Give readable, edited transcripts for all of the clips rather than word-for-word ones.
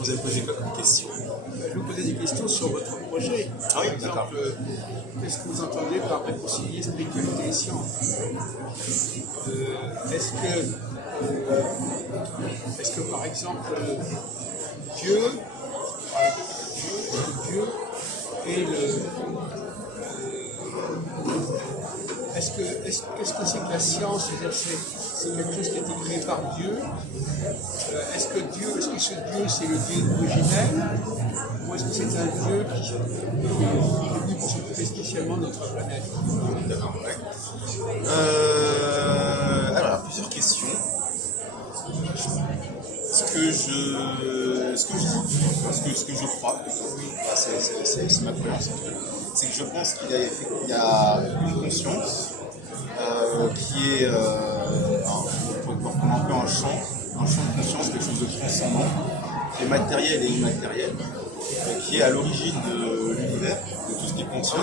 vous avez posé comme question? Je vous posais des questions sur votre projet. Ah oui, Par exemple, qu'est-ce que vous entendez par réconcilier spiritualité et science? Est-ce que par exemple, Dieu, Dieu est le. Qu'est-ce que c'est que la science? C'est quelque chose qui a été créé par Dieu. Est-ce que ce Dieu c'est le Dieu originel, ou est-ce que c'est un Dieu qui est venu pour s'occuper spécialement de notre planète? D'accord, ouais. Alors, plusieurs questions. Ce que je crois, c'est ma croyance, c'est que je pense qu'il y a une conscience qui est, on peut prendre un peu un champ de conscience, quelque chose de transcendant, qui est matériel et immatériel, qui est à l'origine de l'univers, de tout ce qui contient.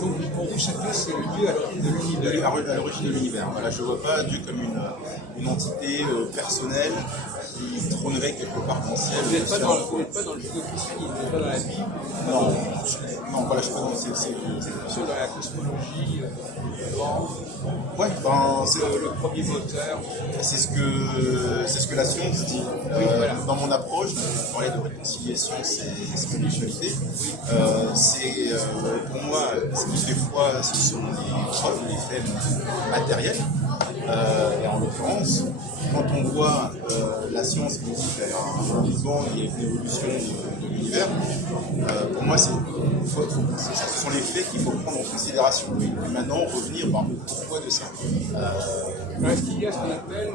Donc pour vous, chaque Dieu, c'est le Dieu à l'origine de l'univers. À l'origine de l'univers. Voilà, je ne vois pas Dieu comme une entité personnelle qui trônerait quelque part dans le ciel. Vous n'êtes pas dans le judéo-christianisme, vous n'êtes pas dans la Bible. Non, voilà, je ne suis pas dans C'est dans la cosmologie, ouais, c'est le premier moteur. c'est ce que la science dit. Voilà. Dans mon approche, je parlais de réconcilier science et spiritualité. Pour moi, c'est plus des fois, ce sont des preuves, des faits matériels. Et en l'occurrence, quand on voit la science qui dit qu'il y a un mouvement, il y a une évolution de l'univers, pour moi, ce sont les faits qu'il faut prendre en considération. Et maintenant, revenir par le pourquoi de ça. Est-ce qu'il y a ce qu'on appelle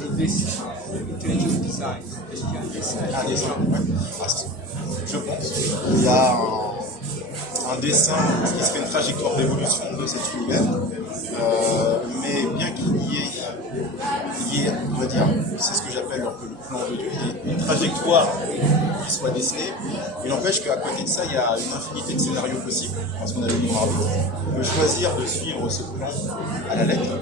le dessin, l'intelligent design? Est-ce qu'il y a un dessin? Un dessin, ouais. Je pense. Il y a un dessin qui serait une trajectoire d'évolution de cet univers, mais bien qu'il y ait, on va dire, c'est ce que j'appelle le plan de Dieu, il y ait une trajectoire qui soit dessinée. Il n'empêche qu'à côté de ça, il y a une infinité de scénarios possibles, parce qu'on a le libre arbitre. On peut choisir de suivre ce plan à la lettre,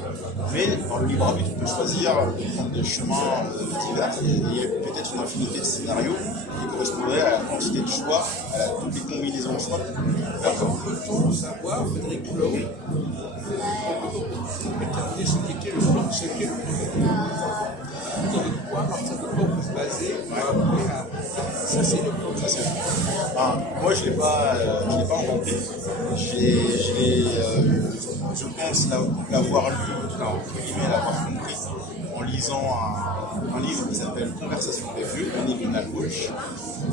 mais par le libre arbitre, on peut choisir de prendre des chemins divers. Il y a peut-être une infinité de scénarios qui correspondraient à la quantité de choix, à toutes les combinaisons de choix. Comment peut-on savoir, Frédéric Fleury, déterminer ce qu'est le plan, ce qu'est le plan? À partir de quoi vous vous basez ça c'est le plan. Moi je ne l'ai pas inventé. Je pense l'avoir lu, l'avoir compris en lisant un livre qui s'appelle Conversation des vieux, de Donald Walsh.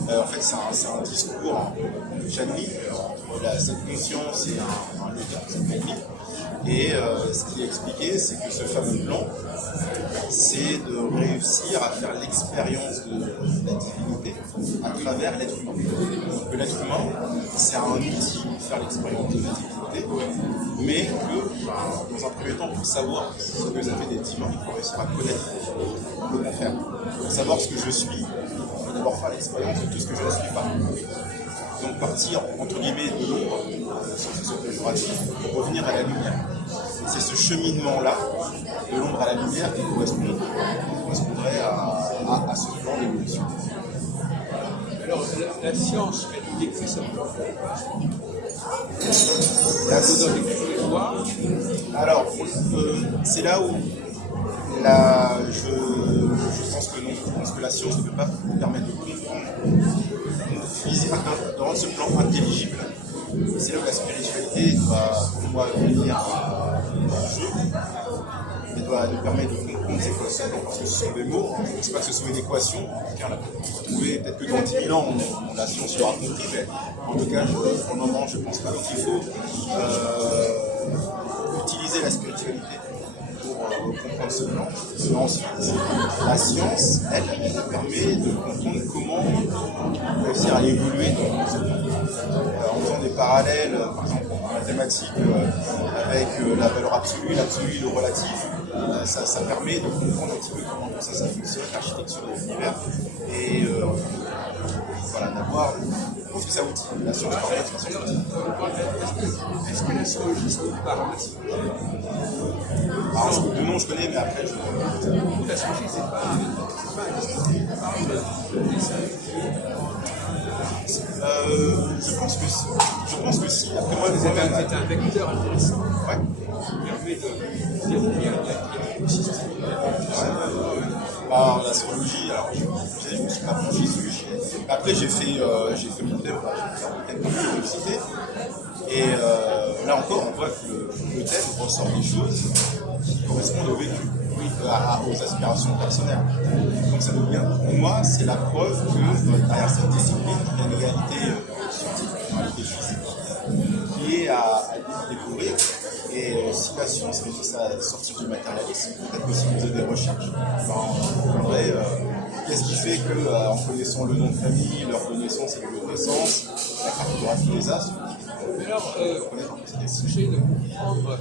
En fait, c'est un discours Janny entre cette conscience et un auteur qui s'appelle Nick. Et ce qu'il a expliqué, c'est que ce fameux plan, c'est de réussir à faire l'expérience de la divinité à travers l'être humain. Donc que l'être humain, c'est un outil pour faire l'expérience de la divinité, mais que, dans un premier temps, pour savoir ce que ça fait des divins, il faut réussir à connaître comment faire. Pour savoir ce que je suis, il faut d'abord faire l'expérience de tout ce que je ne suis pas. Donc partir, entre guillemets, de l'ombre, sans que ce soit péjoratif, pour revenir à la lumière. Et c'est ce cheminement-là, de l'ombre à la lumière, qui correspondrait à ce plan d'évolution. Alors, la science, elle décrit ce plan. Alors, c'est là où je pense que non. Je pense que la science ne peut pas nous permettre de comprendre, de rendre ce plan intelligible. C'est là où la spiritualité doit, pour moi, venir en jeu. Elle doit nous permettre de comprendre c'est quoi ce plan, parce que ce sont des mots, je ne sais pas que ce soit une équation. On l'a trouvé, peut-être que dans 10 000 ans, la science l'aura compris, mais en tout cas, pour le moment, je ne pense pas. Donc il faut utiliser la spiritualité pour comprendre ce plan. Et ensuite, la science, elle nous permet de comprendre comment réussir à évoluer dans ce plan. En faisant des parallèles, par exemple en mathématiques, avec la valeur absolue, l'absolu, le relatif, ça permet de comprendre un petit peu comment tout ça fonctionne, l'architecture de l'univers, et voilà, d'avoir tout ça outil, la science par Est-ce que l'astrologie, ça vous parle? alors, de nom je connais, mais après je... L'astrologie, c'est pas un histoire qui parle de dessin. Je pense que si. Après moi, Vous êtes un vecteur intéressant. Ouais. Qui permet de définir le système. Alors, l'astrologie, alors je ne me suis pas penché dessus. Après, j'ai fait mon thème, j'ai fait un thème dans l'université. Et là encore, on voit que le thème ressort des choses qui correspondent au vécu, aux aspirations personnelles. Donc ça devient, pour moi, c'est la preuve que derrière cette discipline, il y a une réalité scientifique, une réalité physique, qui est à découvrir. Et si la science réussit à sortir du matérialisme, peut-être aussi de des recherches, on verrait qu'est-ce qui fait qu'en connaissant le nom de famille, leur connaissance et le lieu de naissance, la cartographie des astres, mais alors, j'essaie de comprendre,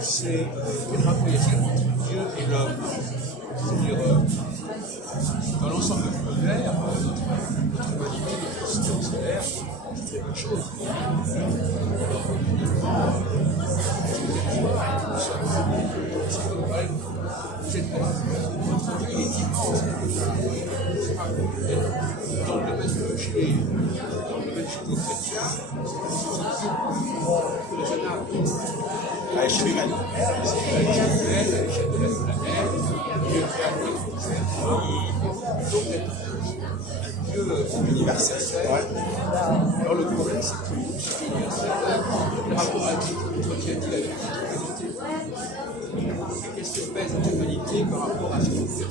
c'est quel rapport y a-t-il entre Dieu et l'homme? C'est-à-dire, dans l'ensemble de l'univers, notre humanité, notre système solaire, c'est quelque chose. Votre Dieu, il est immense. Dans le domaine judéo-chrétien, que les anarchistes. à l'échelle humaine. À l'échelle humaine, à l'échelle de la planète, Dieu créateur, donc un Dieu universel. Ouais. Alors le problème, c'est que c'est universel, le rapport à Dieu entretient-il avec l'humanité? Et qu'est-ce que pèse l'humanité par rapport à ce universel?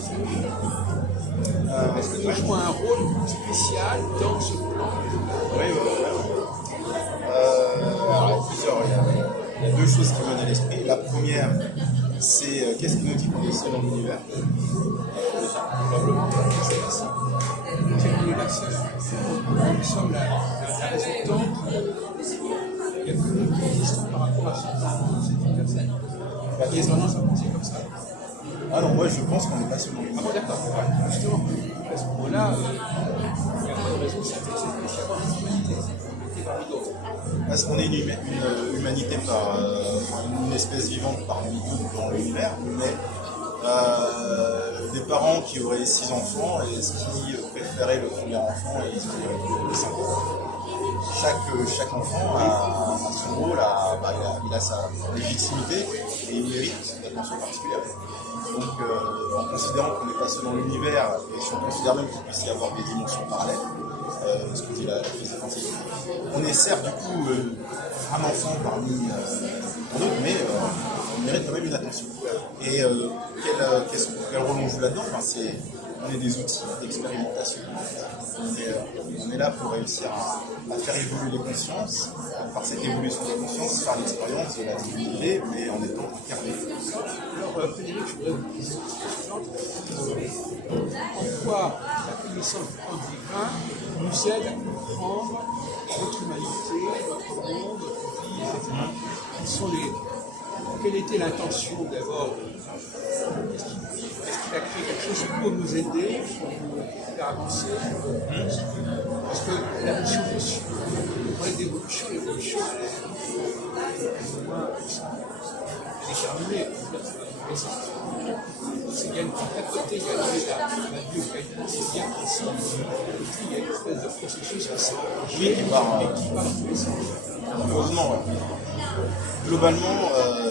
Est-ce que nous jouons un rôle spécial dans ce plan? Oui. Alors, il y a deux choses qui viennent à l'esprit. La première, c'est qu'est-ce qui nous dit qu'on est seul dans l'univers? Probablement, c'est ça. C'est l'universel. Nous sommes la résultante. Il y a plus de existence par rapport à cet universel. Il y a tendance à penser comme ça. Ah non, moi je pense qu'on est pas seul dans Ah l'univers. bon, d'accord. Ouais, justement, à ce moment-là, il n'y a pas de raison de s'intéresser spécialement à l'humanité. L'humanité parmi d'autres. Parce qu'on est une humanité par une espèce vivante parmi nous dans l'univers, mais des parents qui auraient 6 enfants et qui préféraient le premier enfant et ils auraient les 5 enfants. Chaque enfant a son rôle, il a sa légitimité et il mérite une attention particulière. Donc en considérant qu'on n'est pas seul dans l'univers et si on considère même qu'il puisse y avoir des dimensions parallèles, ce que dit la physique quantique, on est certes du coup un enfant parmi d'autres, mais on mérite quand même une attention. Et quel rôle on joue là-dedans? On est des outils d'expérimentation. On est là pour réussir à faire évoluer les consciences, par cette évolution des consciences, faire l'expérience de la divinité, mais en étant incarné. Alors, Frédéric, je voudrais vous dire en quoi la connaissance du plan divin nous aide à comprendre notre humanité, notre monde, notre vie, etc. Quelle était l'intention d'abord? Est-ce qu'il a créé quelque chose pour nous aider, pour nous faire avancer? Parce que la notion d'évolution, l'évolution, elle est plus ou moins déterminée. Il y a une petite à côté, il y a la bio, c'est bien précis. Il y a une espèce de processus qui s'est qui part tous les sens. Heureusement, ouais. Globalement,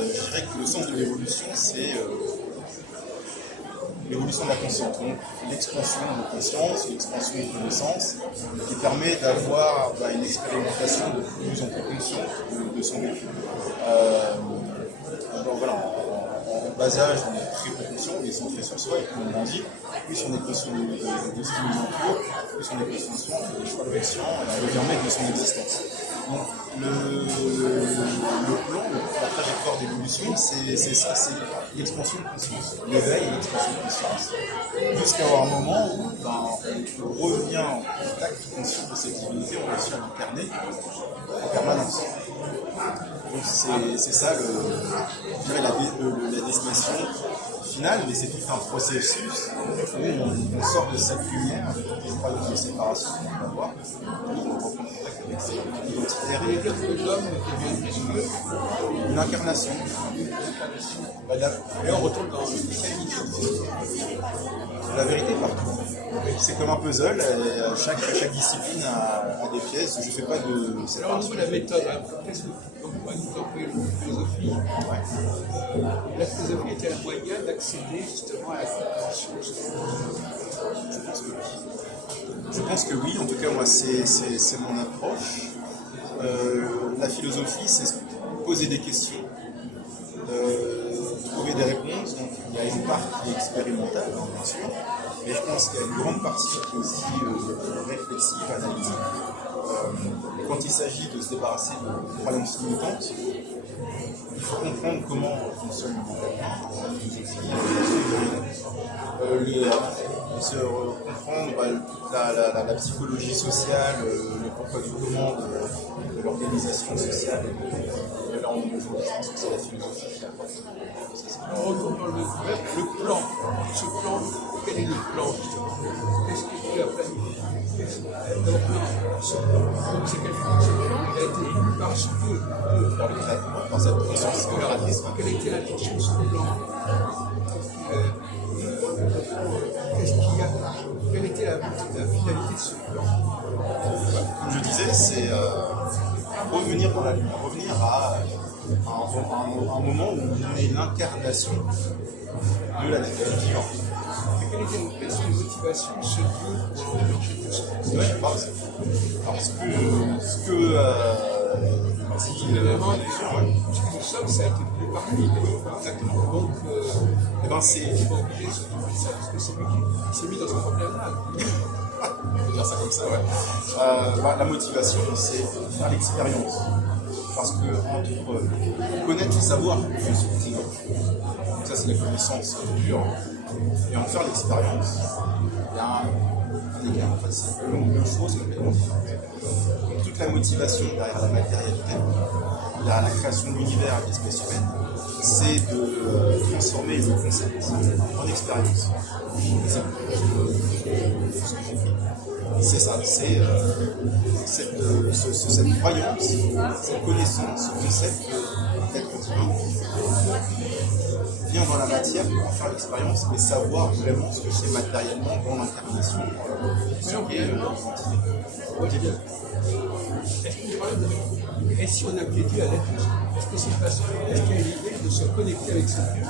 je dirais que le sens de l'évolution, c'est l'évolution de la conscience, donc l'expansion de conscience, l'expansion de connaissance, qui permet d'avoir une expérimentation de plus en plus consciente de son vécu. Donc voilà, en bas âge, on est très conscient, on est centré sur soi, et plus on grandit, plus on est conscient de ce qui nous entoure, plus on est conscient de soi, on fait des choix conscients, et on devient maître de son existence. Donc le plan, la trajectoire d'évolution, c'est ça, c'est l'expansion de conscience, l'éveil et l'expansion de conscience, jusqu'à avoir un moment où on revient en contact conscient de cette divinité, on réussit à l'incarner en permanence. Donc c'est ça, je dirais, la destination final, mais c'est tout un processus où on sort de cette lumière, de toutes les croyances de séparation qu'on va avoir, pour reprendre contact avec ses identitaires. Et dire que l'homme devient Une incarnation. et on retourne dans l'initialité. La vérité partout. C'est comme un puzzle, et chaque discipline a des pièces. Je ne fais pas de Alors au séparation. niveau de la méthode, hein, qu'est-ce que vous employez le mot philosophie? La philosophie était un moyen d'accéder justement à la compréhension. Je pense que oui, en tout cas moi c'est mon approche. La philosophie c'est se poser des questions, trouver des réponses. Donc il y a une part qui est expérimentale, hein, bien sûr, mais je pense qu'il y a une grande partie qui est aussi réflexive, analytique. Quand il s'agit de se débarrasser de croyances limitantes, il faut comprendre comment fonctionne la philosophie, comprendre la psychologie sociale, le pourquoi du comment de l'organisation sociale. Et là, aujourd'hui, je pense que c'est la philosophie qui apporte. On retourne dans le plan. Ce plan, quel est le plan justement? Qu'est-ce que tu as planifié? Ce plan, donc c'est quelque chose, ce plan, il a été voulu par ce que Dans le traitement, dans cette conscience opératrice. quelle était l'intention de ce plan? Qu'est-ce qu'il y a? Quelle était la finalité de ce plan? Comme je disais, c'est revenir dans la lumière, revenir à un moment où on est l'incarnation de la vivante. Quelle était les motivations de ce Dieu pour déclencher tout ça? Oui, parce que ce que Ce que nous sommes, ça a été voulu par lui. exactement. Donc, Eh ben, c'est il n'est pas obligé de s'occuper de ça parce que c'est lui qui s'est mis dans ce problème-là. on peut dire ça comme ça, ouais. La motivation, c'est faire l'expérience. Parce que entre connaître et savoir plus subtil, donc ça c'est la connaissance pure, et en faire l'expérience, il y a un écart. En fait, c'est deux choses complètement différentes. Donc, toute la motivation derrière la matérialité, derrière la création de l'univers et de l'espèce humaine, c'est de transformer le concept en expérience. Et c'est ce que j'ai fait. C'est ça, c'est cette croyance, cette connaissance, ce concept d'être divin vient dans la matière pour en faire l'expérience et savoir vraiment ce que c'est matériellement dans l'incarnation. Et si on appelait Dieu à l'être, est-ce que c'est parce qu'il y a l'idée de se connecter avec ce Dieu?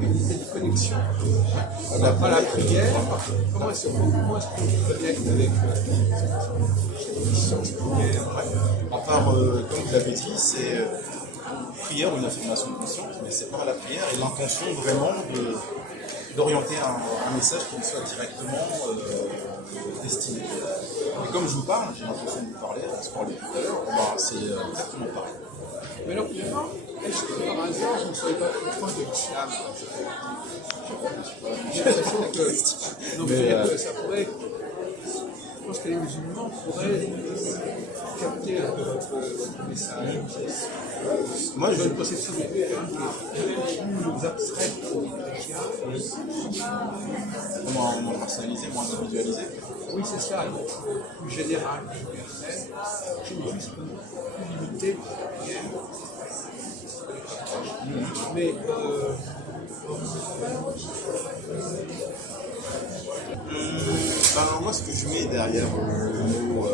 Une idée de connexion par la prière. Comment est-ce qu'on connecte avec cette puissance prière? À part, comme vous l'avez dit, c'est prière ou une affirmation de conscience, mais c'est par la prière et l'intention vraiment d'orienter un message qui nous soit directement destiné. Et comme je vous parle, j'ai l'intention de vous parler, on se parlait tout à l'heure, c'est exactement pareil. Mais alors, finalement, est-ce que par hasard, on ne serait pas plus proche de l'islam? J'ai l'impression que ça pourrait. Je pense que les musulmans pourraient capter un peu votre message. Moi, J'ai une conception de Dieu qui est plus abstraite pour les chrétiens. moins personnalisé, moins individualisé. Oui, c'est ça, donc plus général, plus universel, juste plus limité. Mais Moi, ce que je mets derrière le mot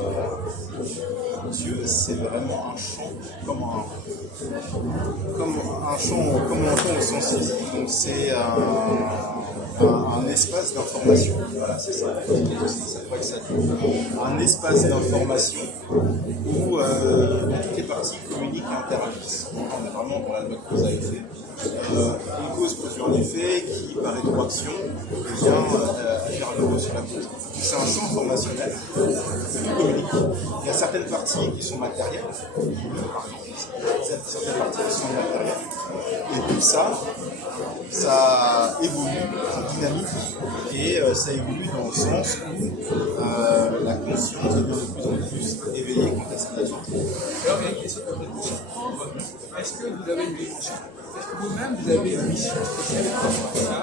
Dieu, c'est vraiment un champ, comme un champ, comme on entend au sens physique. Donc, c'est un espace d'information. Voilà, c'est ça. Ça pourrait être ça. Un espace d'information où toutes les parties communiquent et interagissent. Donc, on est vraiment dans la loi de cause à effet. Une cause produit un effet qui, par rétroaction, vient agir à nouveau sur la cause. C'est un champ informationnel qui communique. Il y a certaines parties qui sont matérielles, par exemple, certaines partitions de matériel. Et tout ça, ça évolue, ça dynamique, et ça évolue dans le sens où la conscience devient de plus en plus éveillée quant à sa nature. Alors, il y a une question que je voudrais vous surprendre. Est-ce que vous avez une mission? Est-ce que vous-même vous avez une mission spéciale comme ça?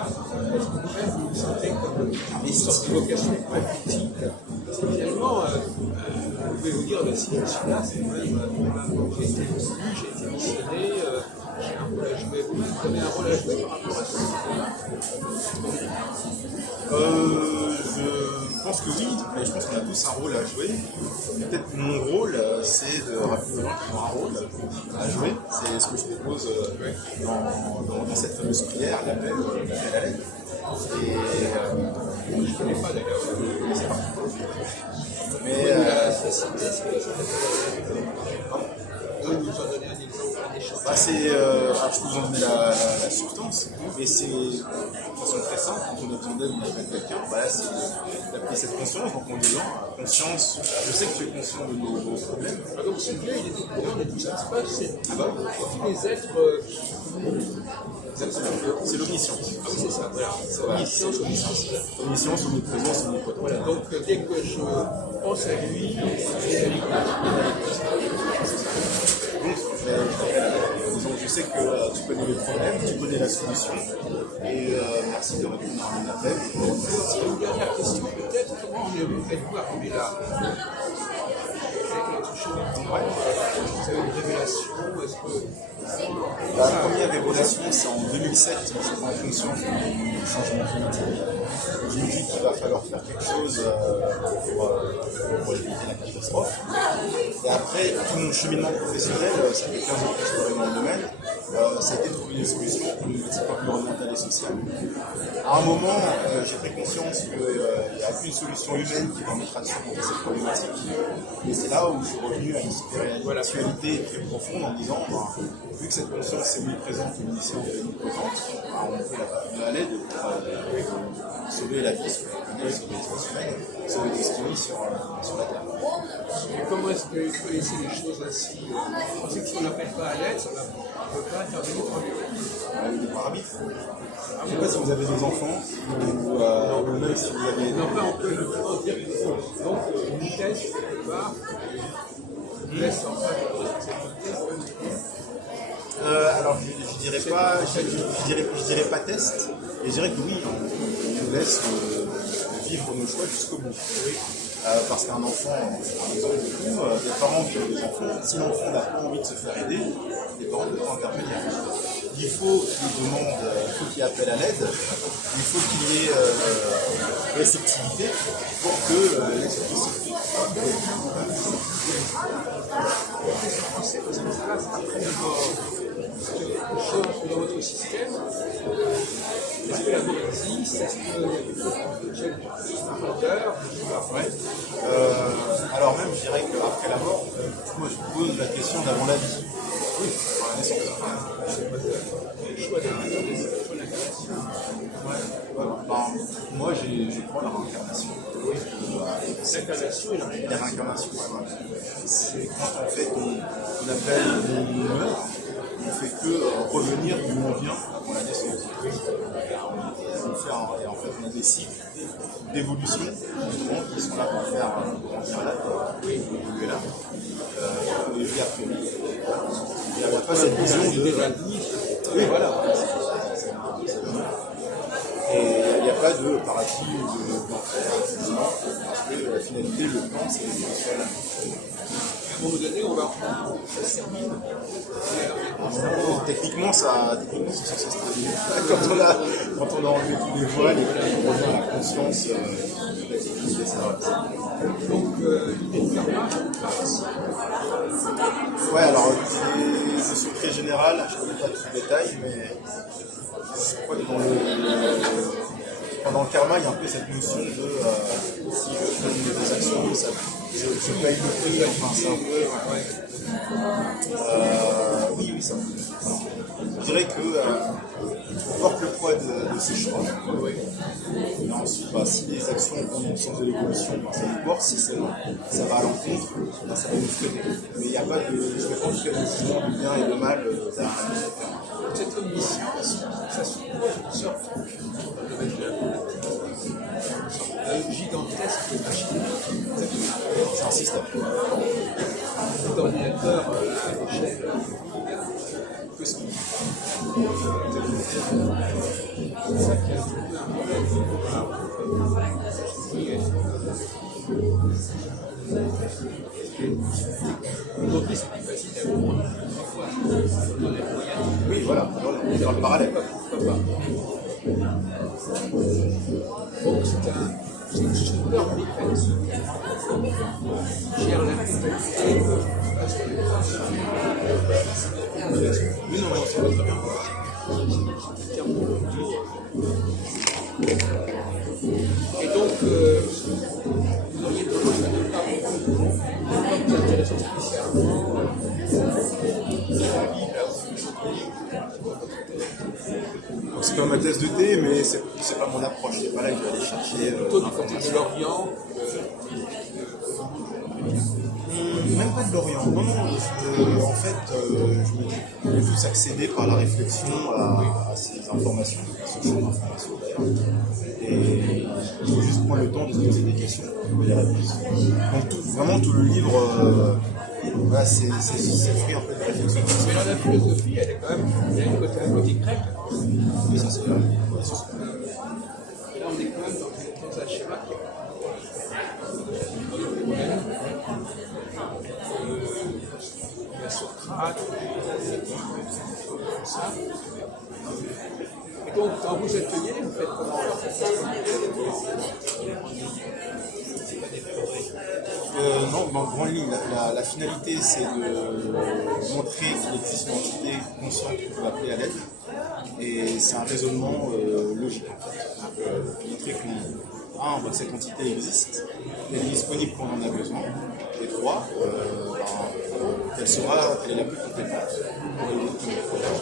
Est-ce que vous-même vous vous sentez comme une sorte de vocation politique? Parce que finalement, vous pouvez vous dire, si je suis là, c'est quand même, j'ai été voulu, j'ai été missionné, j'ai un rôle à jouer. Vous-même, vous avez un rôle à jouer par rapport à ce sujet-là? Je pense que oui, mais je pense qu'on a tous un rôle à jouer. Peut-être que mon rôle, c'est de rappeler aux gens qu'ils ont un rôle à jouer. C'est ce que je propose dans cette fameuse prière, l'appel à l'aide. Et je ne connais pas d'ailleurs. c'est pas. Mais vous nous en donnez un exemple, un échange. je peux vous en donner la substance, mais c'est de façon très simple, quand on a besoin d'aide, on appelle quelqu'un, c'est d'appeler cette conscience, donc en disant, conscience, je sais que tu es conscient de nos problèmes. Ah donc celui-là, il est tout blanc, et tout ce qui se passe, c'est tous les êtres. C'est l'omniscience. Ah oui, c'est ça, voilà. Omniscience, omniscience. Omniscience, omniprésence, omnipotence. Voilà, donc dès que je pense à lui, Donc je sais que tu connais le problème, tu connais la solution, et merci de répondre à mon appel. une dernière question peut-être, comment êtes-vous arrivé là? Avec votre cheminement, est-ce que vous avez une révélation? Est-ce que La première révélation, c'est en 2007, je prends conscience du changement climatique. Je me dis qu'il va falloir faire quelque chose pour éviter la catastrophe. Et après, tout mon cheminement professionnel, ça fait 15 ans que je travaille dans le domaine, ça a été de trouver des solutions politiques, environnementales et sociales. À un moment, j'ai pris conscience qu'il n'y a qu'une solution humaine qui permettra de surmonter cette problématique. Et c'est là où je suis revenu à une spiritualité très profonde en disant, vu que cette conscience est omniprésente, omnisciente et omnipotente, on peut la l'aide pour sauver la vie, sauver la planète, sauver l'espèce humaine, sauver tout ce qui vit sur la Terre. Et comment est-ce que vous connaissez les choses ainsi? Vous pensez que si on n'appelle pas à l'aide, ça ne peut pas intervenir par lui-même? Par arbitre. Je ne sais pas si vous avez des enfants ou même si vous avez. Non, on peut justement dire que donc une thèse quelque part, on laisse en face de responsabilité. Alors je dirais pas test, et je dirais que oui, on nous laisse vivre nos choix jusqu'au bout. Parce qu'un enfant, par exemple, des parents qui ont des enfants, si l'enfant n'a pas envie de se faire aider, les parents ne peuvent pas intervenir. Il faut qu'il demande, il faut qu'il appelle à l'aide, il faut qu'il y ait réceptivité pour que l'esprit se fait. Qu'est-ce qui se passe après d'abord quelque chose dans votre système? Est-ce que la mort existe? Est-ce qu'il y a quelque chose qui gêne un moteur? Alors même, je dirais qu'après la mort, moi je pose la question d'avant la vie. Oui, avant la naissance. Le choix de l'incarnation. Moi, je crois à la réincarnation. L'incarnation et la réincarnation. C'est quand en fait on appelle on meurt, on fait que revenir d'où on vient avant la naissance. Et en fait on a des cycles d'évolution justement qui sont là pour faire grandir la Terre, évoluer là, et puis après. Il n'y a pas cette vision de. Oui, voilà. Et il n'y a pas de paradis ou d'enfer, justement, parce que la finalité, le plan, c'est que ce soit là. À un moment donné, on va ça se termine. Techniquement, ça se termine. Quand on a enlevé tous les voiles et qu'on revient à la conscience de ça. Donc, l'idée de karma, ouais, alors, c'est secret général, je ne connais pas tous les détails, mais je crois que dans le karma, il y a un peu cette notion de si je fais des actions, je paye le prix, enfin c'est un peu. Oui, ça. Je dirais que on porte le poids de ses choix. Mais en ensuite, si les actions vont dans le sens de l'évolution, ça nous porte. Si ça va à l'encontre, ça va nous freiner. Mais il n'y a pas de. Je ne fais pas en tout cas de du bien et de mal derrière. Cette omniscience, ça suppose une sorte de gigantesque machine. C'est un système. D'ordinateur à l'échelle cosmique. C'est ça qui a aujourd'hui, c'est plus facile à comprendre. Oui, voilà, on est dans le parallèle. Pourquoi pas. Donc c'est une super défense. Gère la totalité. Oui, non, c'est pas très bien. Et donc, vous auriez besoin de pas vous intéresser spécialement c'est pas ma tasse de thé, mais c'est pas mon approche. C'est pas là que je vais aller chercher plutôt du côté de l'Orient. Même pas de l'Orient. Non, non. En fait, je vais plus accéder par la réflexion à ces informations, à ce champ d'informations d'ailleurs. Et il faut juste prendre le temps de se poser des questions, de trouver les réponses. Donc vraiment tout le livre, voilà, c'est fruit un peu de réflexion. Mais dans la philosophie, elle est quand même, il y a un côté grec. Et ça c'est vrai. Et là, on est quand même dans un schéma qui est il y a Socrate, comme ça. Et donc, dans vos ateliers, vous faites comment? Non, en grande ligne, la finalité c'est de montrer qu'il existe une entité consciente qu'on peut appeler à l'être. Et c'est un raisonnement logique en fait. Montrer que cette entité existe, elle est disponible quand on en a besoin. Et trois, qu'elle est la plus compétente pour résoudre tous les problèmes.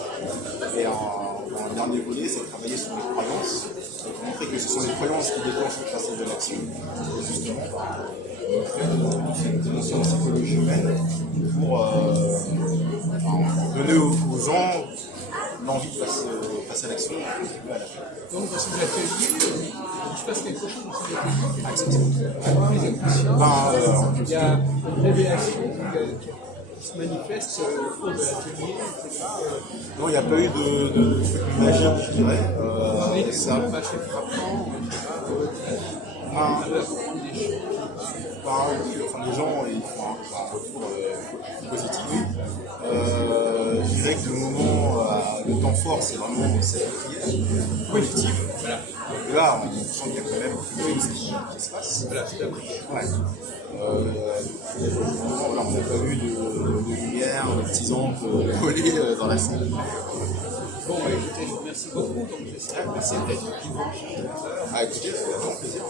Et un dernier volet, c'est de travailler sur les croyances, pour montrer que ce sont les croyances qui déclenchent le passage de l'action. Et justement, une notion de psychologie humaine pour donner aux gens l'envie de passer à l'action et de contribuer à l'action. Donc, dans ces ateliers, il se passe quelque chose dans ces ateliers. Les inconscients, il y a une révélation qui se manifeste au cours de l'atelier, etc. Non, il n'y a pas eu de truc magique, je dirais. C'est assez frappant, les gens ils font un retour positif. Je dirais que le moment, le temps fort, c'est vraiment cette prière collective. Voilà. Et là, on sent qu'il y a quand même quelque chose qui se passe. Voilà, c'est la prière. Ouais. Voilà, on n'a pas vu de lumière, de petits ampes collés dans la salle. Bon, écoutez, je vous remercie beaucoup. Donc, j'espère Merci. Ah, écoutez, c'est un grand plaisir.